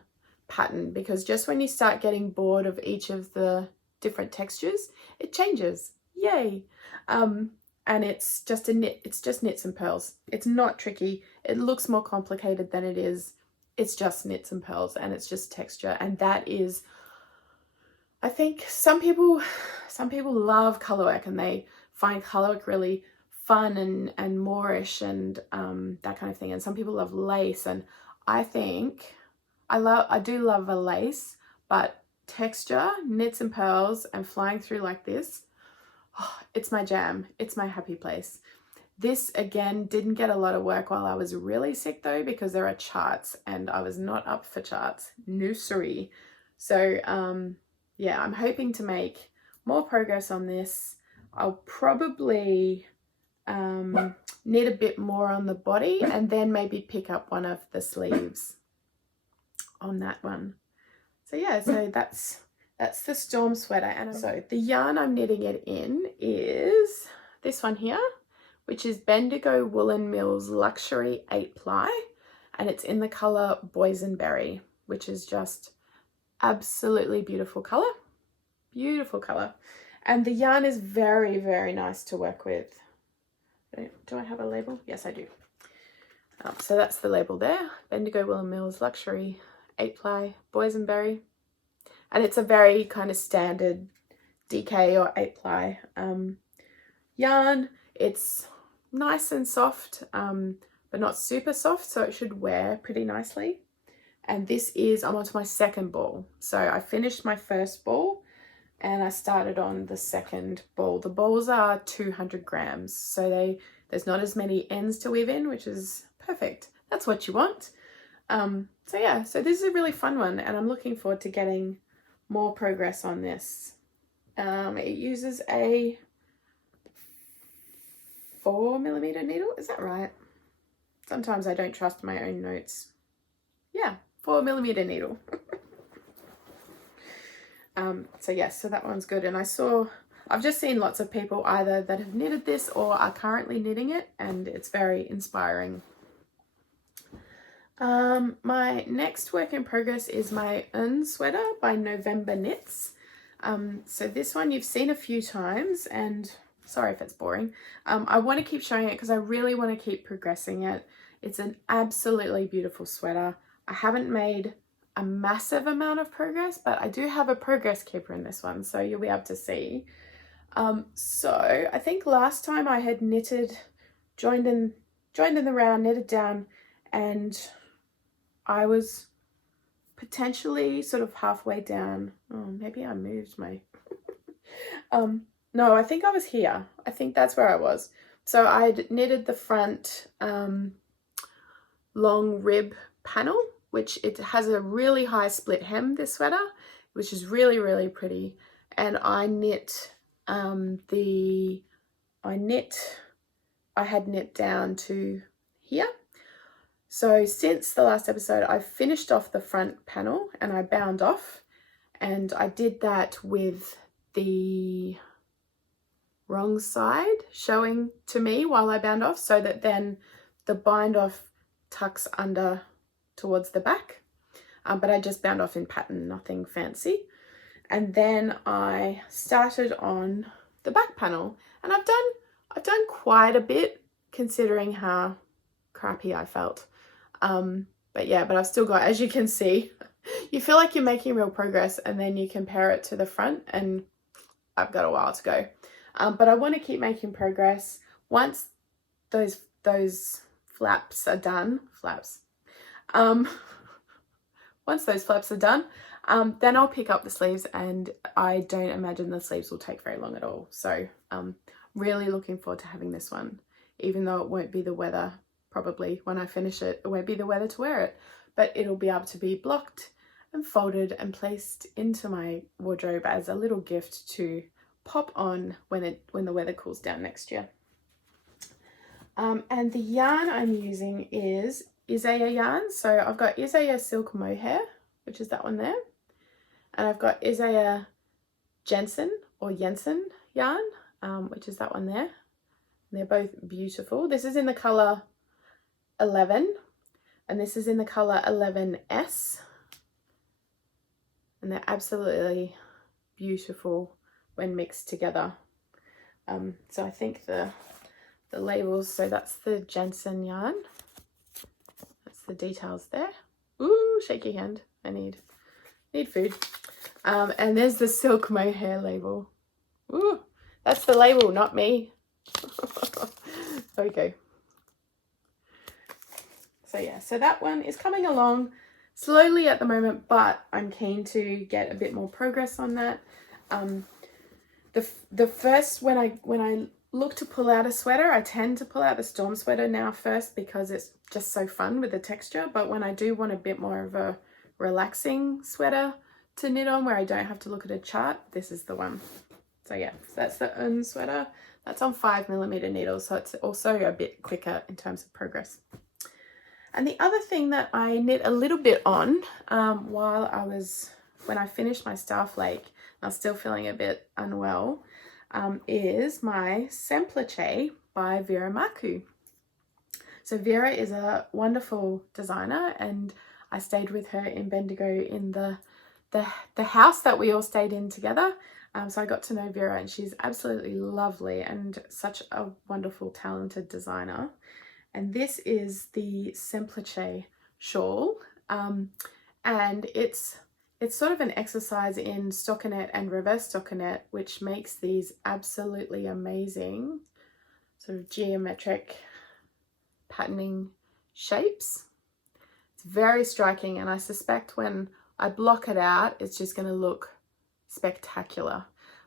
pattern because just when you start getting bored of each of the different textures, it changes. Yay! And it's just knits and pearls. It's not tricky. It looks more complicated than it is. It's just knits and pearls, and it's just texture. And that is, I think some people love colourwork and they find colourwork really fun and moreish and that kind of thing. And some people love lace, and I think I do love a lace, but texture, knits and pearls, and flying through like this, oh, it's my jam. It's my happy place. This again didn't get a lot of work while I was really sick though, because there are charts and I was not up for charts. No sorry. So yeah, I'm hoping to make more progress on this. I'll probably knit a bit more on the body and then maybe pick up one of the sleeves on that one. So yeah, so that's the Storm Sweater. And so the yarn I'm knitting it in is this one here, which is Bendigo Woolen Mills Luxury 8-ply, and it's in the colour Boysenberry, which is just absolutely beautiful colour. Beautiful colour. And the yarn is very, very nice to work with. Do I have a label? Yes, I do. So that's the label there, Bendigo Wool & Mills Luxury 8-ply boysenberry. And it's a very kind of standard DK or 8-ply yarn. It's nice and soft, but not super soft, so it should wear pretty nicely. And this is, I'm onto my second ball. So I finished my first ball and I started on the second ball. The balls are 200 grams, so there's not as many ends to weave in, which is perfect. That's what you want. So yeah, so this is a really fun one, and I'm looking forward to getting more progress on this. It uses a 4mm needle, is that right? Sometimes I don't trust my own notes. Yeah, 4mm needle. So yes, so that one's good. And I've just seen lots of people either that have knitted this or are currently knitting it, and it's very inspiring. My next work in progress is my sweater by November Knits. So this one you've seen a few times, and sorry if it's boring. I want to keep showing it because I really want to keep progressing it. It's an absolutely beautiful sweater. I haven't made a massive amount of progress, but I do have a progress keeper in this one, so you'll be able to see. So I think last time I had knitted, joined in the round, knitted down, and I was potentially sort of halfway down. Oh, maybe I moved my no, I think I was here. I think that's where I was. So I'd knitted the front long rib panel, which it has a really high split hem, this sweater, which is really, really pretty. And I knit I had knit down to here. So since the last episode, I've finished off the front panel and I bound off, and I did that with the wrong side showing to me while I bound off, so that then the bind off tucks under towards the back. But I just bound off in pattern, nothing fancy. And then I started on the back panel, and I've done quite a bit considering how crappy I felt. But yeah, but I've still got, as you can see, you feel like you're making real progress, and then you compare it to the front and I've got a while to go. But I want to keep making progress. Once those flaps are done, once those flaps are done, then I'll pick up the sleeves, and I don't imagine the sleeves will take very long at all. So really looking forward to having this one, even though it won't be the weather. Probably when I finish it, it won't be the weather to wear it, but it'll be able to be blocked and folded and placed into my wardrobe as a little gift to pop on when the weather cools down next year. And the yarn I'm using is Isager yarn. So I've got Isager Silk Mohair, which is that one there, and I've got Isager Jensen or Jensen yarn, which is that one there. And they're both beautiful. This is in the colour 11 and this is in the colour 11S, and they're absolutely beautiful when mixed together. So I think the labels, so that's the Jensen yarn, that's the details there. Ooh, shaky hand, I need food. And there's the Silk Mohair label. Ooh, that's the label, not me. Okay. So yeah, so that one is coming along slowly at the moment, but I'm keen to get a bit more progress on that. The first, when I look to pull out a sweater, I tend to pull out the Storm sweater now first because it's just so fun with the texture. But when I do want a bit more of a relaxing sweater to knit on where I don't have to look at a chart, this is the one. So yeah, so that's the sweater. That's on 5mm needles, so it's also a bit quicker in terms of progress. And the other thing that I knit a little bit on when I finished my Starflake, I was still feeling a bit unwell, is my Semplice by Vera Marku. So Vera is a wonderful designer, and I stayed with her in Bendigo in the house that we all stayed in together. So I got to know Vera, and she's absolutely lovely and such a wonderful, talented designer. and this is the Simplice shawl, and it's sort of an exercise in stockinette and reverse stockinette, which makes these absolutely amazing sort of geometric patterning shapes. It's very striking, and I suspect when I block it out, it's just going to look spectacular.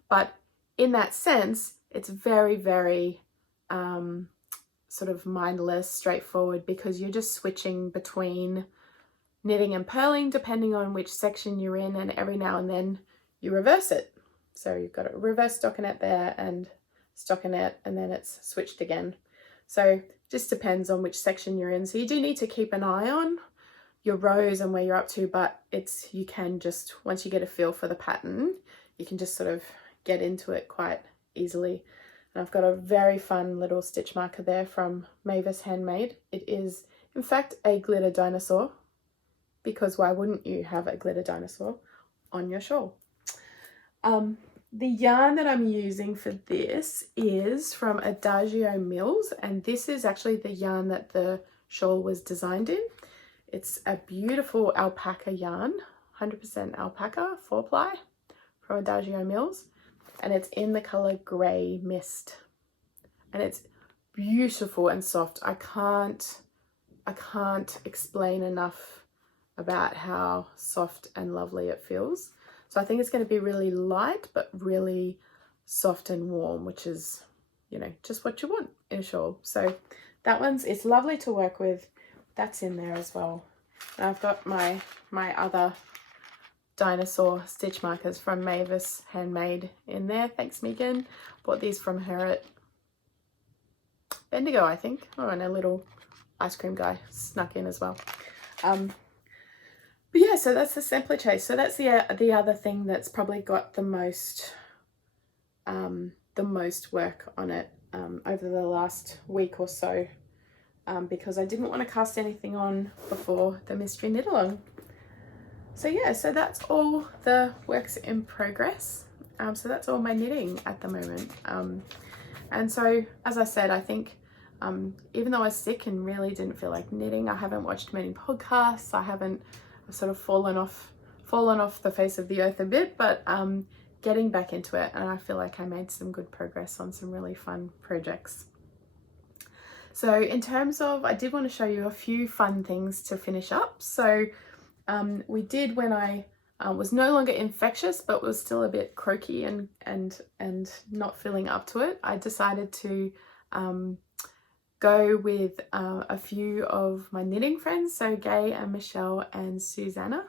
But in that sense, it's very, very sort of mindless, straightforward, because you're just switching between knitting and purling depending on which section you're in, and every now and then you reverse it. So you've got a reverse stockinette there and stockinette, and then it's switched again. So just depends on which section you're in. So you do need to keep an eye on your rows and where you're up to, but you can just, once you get a feel for the pattern, you can just sort of get into it quite easily. And I've got a very fun little stitch marker there from Mavis Handmade. It is in fact a glitter dinosaur, because why wouldn't you have a glitter dinosaur on your shawl? The yarn that I'm using for this is from Adagio Mills, and this is actually the yarn that the shawl was designed in. It's a beautiful alpaca yarn, 100% alpaca, 4-ply from Adagio Mills, and it's in the colour Grey Mist, and it's beautiful and soft. I can't explain enough about how soft and lovely it feels. So I think it's going to be really light but really soft and warm, which is, you know, just what you want in a shawl. So that it's lovely to work with. That's in there as well. And I've got my other dinosaur stitch markers from Mavis Handmade in there. Thanks, Megan. Bought these from her at Bendigo, I think. Oh, and a little ice cream guy snuck in as well. But yeah, so that's the Simplice. So that's the other thing that's probably got the most work on it over the last week or so, because I didn't want to cast anything on before the mystery knit along. So yeah, so that's all the works in progress. So that's all my knitting at the moment. And so, as I said, I think even though I was sick and really didn't feel like knitting, I haven't watched many podcasts. I've sort of fallen off the face of the earth a bit, but getting back into it, and I feel like I made some good progress on some really fun projects. So in terms of, I did want to show you a few fun things to finish up. So we did, when I was no longer infectious but was still a bit croaky and not feeling up to it, I decided to go with a few of my knitting friends, so Gay and Michelle and Susanna,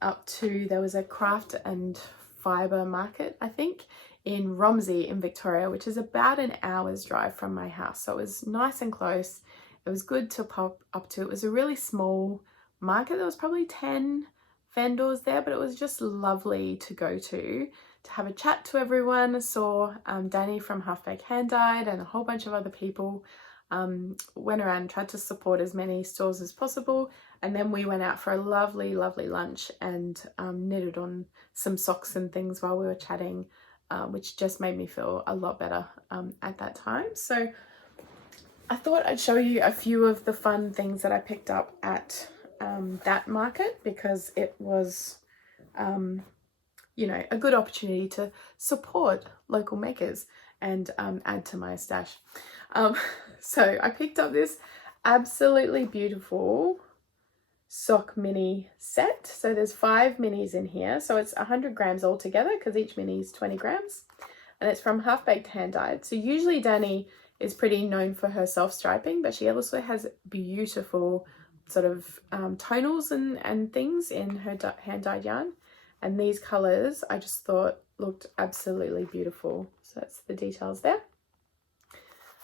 up to, there was a craft and fibre market, I think, in Romsey in Victoria, which is about an hour's drive from my house. So it was nice and close. It was good to pop up to. It was a really small market. There was probably 10 vendors there, but it was just lovely to go to have a chat to everyone. I saw Danny from Half Baked Hand Dyed and a whole bunch of other people. Went around and tried to support as many stores as possible, and then we went out for a lovely lunch and knitted on some socks and things while we were chatting, which just made me feel a lot better at that time. So I thought I'd show you a few of the fun things that I picked up at that market, because it was you know, a good opportunity to support local makers and add to my stash. So I picked up this absolutely beautiful sock mini set. So there's 5 minis in here. So it's 100 grams altogether, because each mini is 20 grams. And it's from Half Baked Hand Dyed. So usually Danny is pretty known for her self-striping, but she also has beautiful sort of tonals and things in her hand-dyed yarn. And these colours I just thought looked absolutely beautiful. So that's the details there.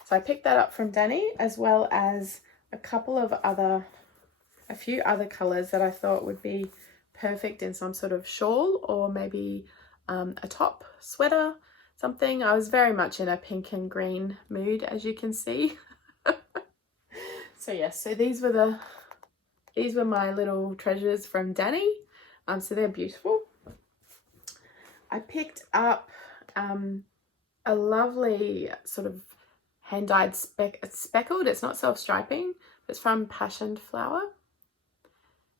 So I picked that up from Danny, as well as a few other colours that I thought would be perfect in some sort of shawl, or maybe a top, sweater, something. I was very much in a pink and green mood, as you can see. So yes, so these were my little treasures from Danny. So they're beautiful. I picked up a lovely sort of hand dyed speckled. It's not self-striping, it's from Passion Flower.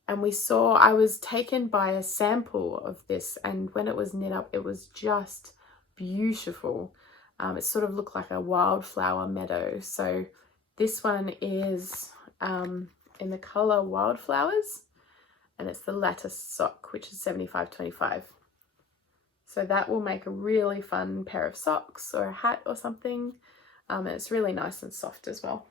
And I was taken by a sample of this, and when it was knit up, it was just beautiful. It sort of looked like a wildflower meadow. So this one is in the colour Wildflowers, and it's the lattice sock, which is 75/25. So that will make a really fun pair of socks or a hat or something. And it's really nice and soft as well.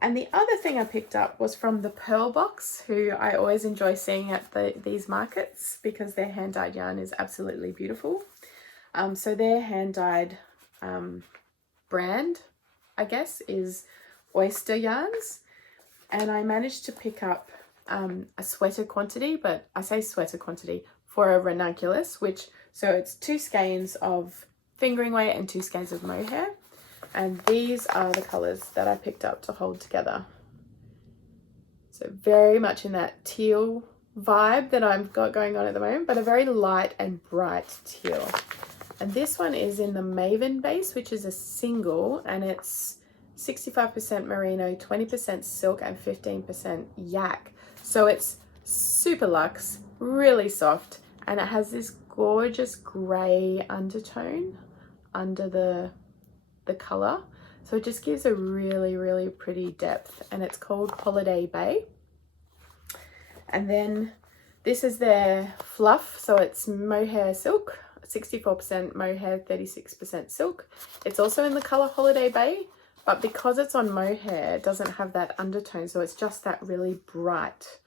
And the other thing I picked up was from the Pearl Box, who I always enjoy seeing at these markets because their hand-dyed yarn is absolutely beautiful. So their hand-dyed brand, I guess, is Oyster Yarns. And I managed to pick up a sweater quantity, but I say sweater quantity for a ranunculus, so it's 2 skeins of fingering weight and 2 skeins of mohair. And these are the colours that I picked up to hold together. So very much in that teal vibe that I've got going on at the moment, but a very light and bright teal. And this one is in the Maven base, which is a single, and it's 65% merino, 20% silk, and 15% yak. So it's super luxe, really soft, and it has this gorgeous grey undertone under the colour. So it just gives a really, really pretty depth, and it's called Holiday Bay. And then this is their fluff, so it's mohair silk, 64% mohair, 36% silk. It's also in the colour Holiday Bay, but because it's on mohair, it doesn't have that undertone, so it's just that really bright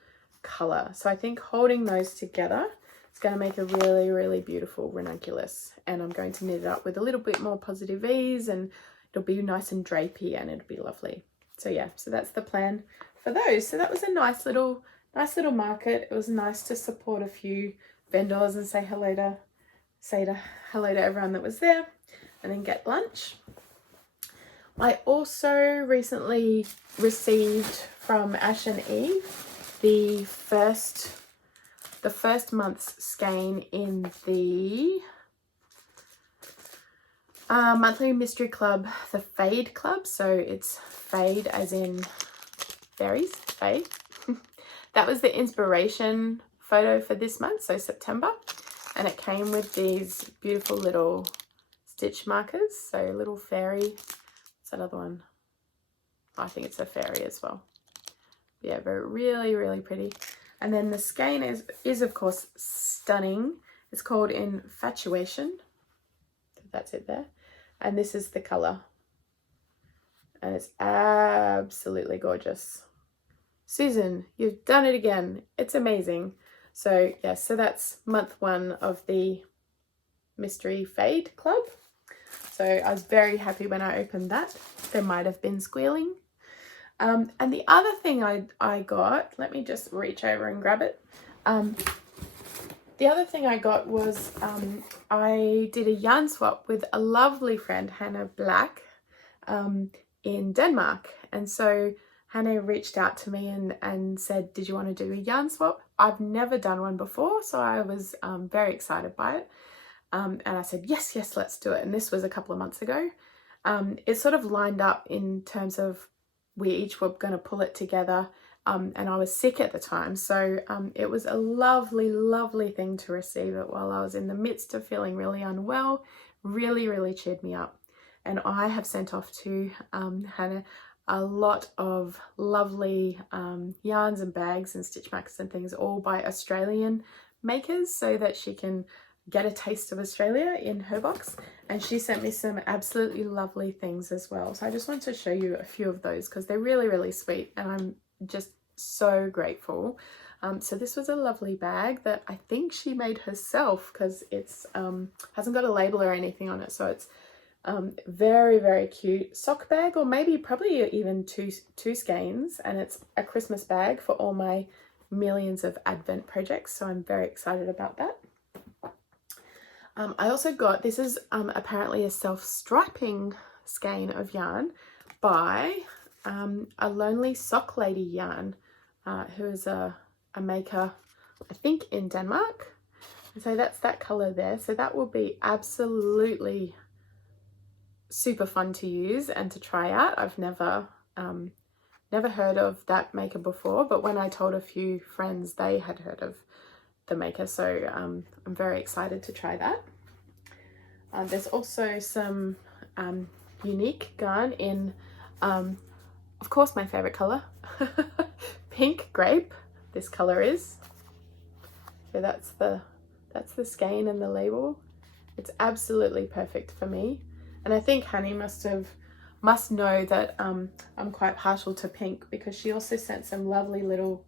colour. So I think holding those together, it's going to make a really, really beautiful ranunculus. And I'm going to knit it up with a little bit more positive ease, and it'll be nice and drapey, and it'll be lovely. So yeah, so that's the plan for those. So that was a nice little market. It was nice to support a few vendors and say hello to everyone that was there, and then get lunch. I also recently received from Ash and Eve the first month's skein in the monthly mystery club, the Fade Club. So it's fade as in fairies, fade. That was the inspiration photo for this month, so September. And it came with these beautiful little stitch markers. So little fairy, what's that other one? I think it's a fairy as well. Yeah, but really, really pretty. And then the skein is of course stunning. It's called Infatuation. So that's it there. And this is the colour. And it's absolutely gorgeous. Susan, you've done it again. It's amazing. So yeah, so that's month 1 of the Mystery Fade Club. So I was very happy when I opened that. There might have been squealing. And the other thing I got, let me just reach over and grab it. The other thing I got was I did a yarn swap with a lovely friend, Hannah Black, in Denmark. And so Hannah reached out to me and said, did you want to do a yarn swap? I've never done one before, so I was very excited by it. And I said, yes, let's do it. And this was a couple of months ago. It sort of lined up in terms of we each were going to pull it together. And I was sick at the time. So it was a lovely, lovely thing to receive it while I was in the midst of feeling really unwell. Really, really cheered me up. And I have sent off to Hannah a lot of lovely yarns and bags and stitch markers and things, all by Australian makers, so that she can get a taste of Australia in her box. And she sent me some absolutely lovely things as well. So I just wanted to show you a few of those because they're really, really sweet, and I'm just so grateful. So this was a lovely bag that I think she made herself, because it's hasn't got a label or anything on it, so it's very, very cute sock bag, or maybe probably even two skeins, and it's a Christmas bag for all my millions of advent projects, so I'm very excited about that. I also got, this is apparently a self-striping skein of yarn by a Lonely Sock Lady yarn, who is a maker, I think, in Denmark. And so that's that colour there. So that will be absolutely super fun to use and to try out. I've never heard of that maker before, but when I told a few friends, they had heard of the maker, so I'm very excited to try that. There's also some unique yarn in, of course, my favorite color, pink grape. This color is. So that's the skein and the label. It's absolutely perfect for me, and I think Honey must know that I'm quite partial to pink, because she also sent some lovely little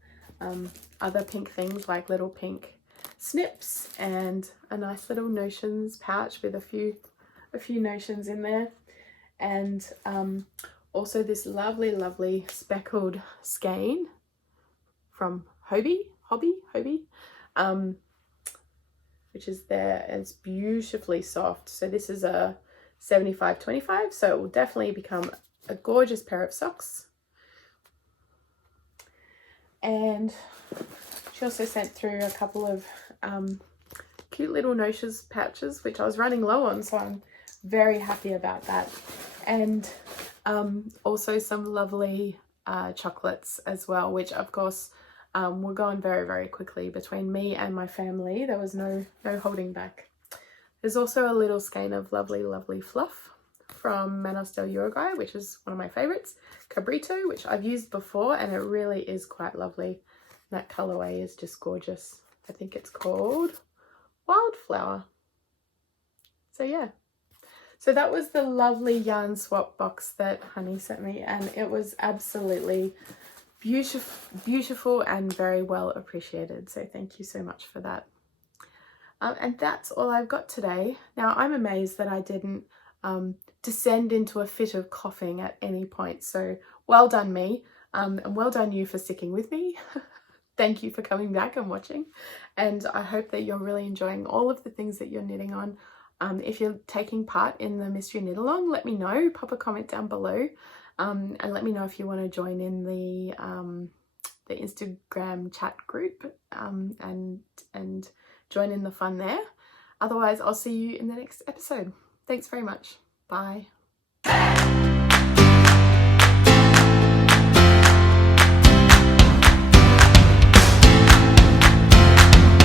other pink things, like little pink snips and a nice little notions pouch with a few notions in there, and also this lovely speckled skein from Hobie, which is there, and it's beautifully soft. So this is a 75/25, so it will definitely become a gorgeous pair of socks. And she also sent through a couple of cute little notions pouches, which I was running low on, so I'm very happy about that. And also some lovely chocolates as well, which of course were going very quickly between me and my family. There was no holding back. There's also a little skein of lovely fluff from Manor, Uruguay, which is one of my favorites, Cabrito, which I've used before, and it really is quite lovely. That colorway is just gorgeous. I think it's called Wildflower. So yeah, so that was the lovely yarn swap box that Honey sent me, and it was absolutely beautiful and very well appreciated. So thank you so much for that. And that's all I've got today. Now, I'm amazed that I didn't descend into a fit of coughing at any point. So well done me, and well done you for sticking with me. Thank you for coming back and watching. And I hope that you're really enjoying all of the things that you're knitting on. If you're taking part in the Mystery Knit Along, let me know. Pop a comment down below, and let me know if you want to join in the Instagram chat group, and join in the fun there. Otherwise, I'll see you in the next episode. Thanks very much. Bye.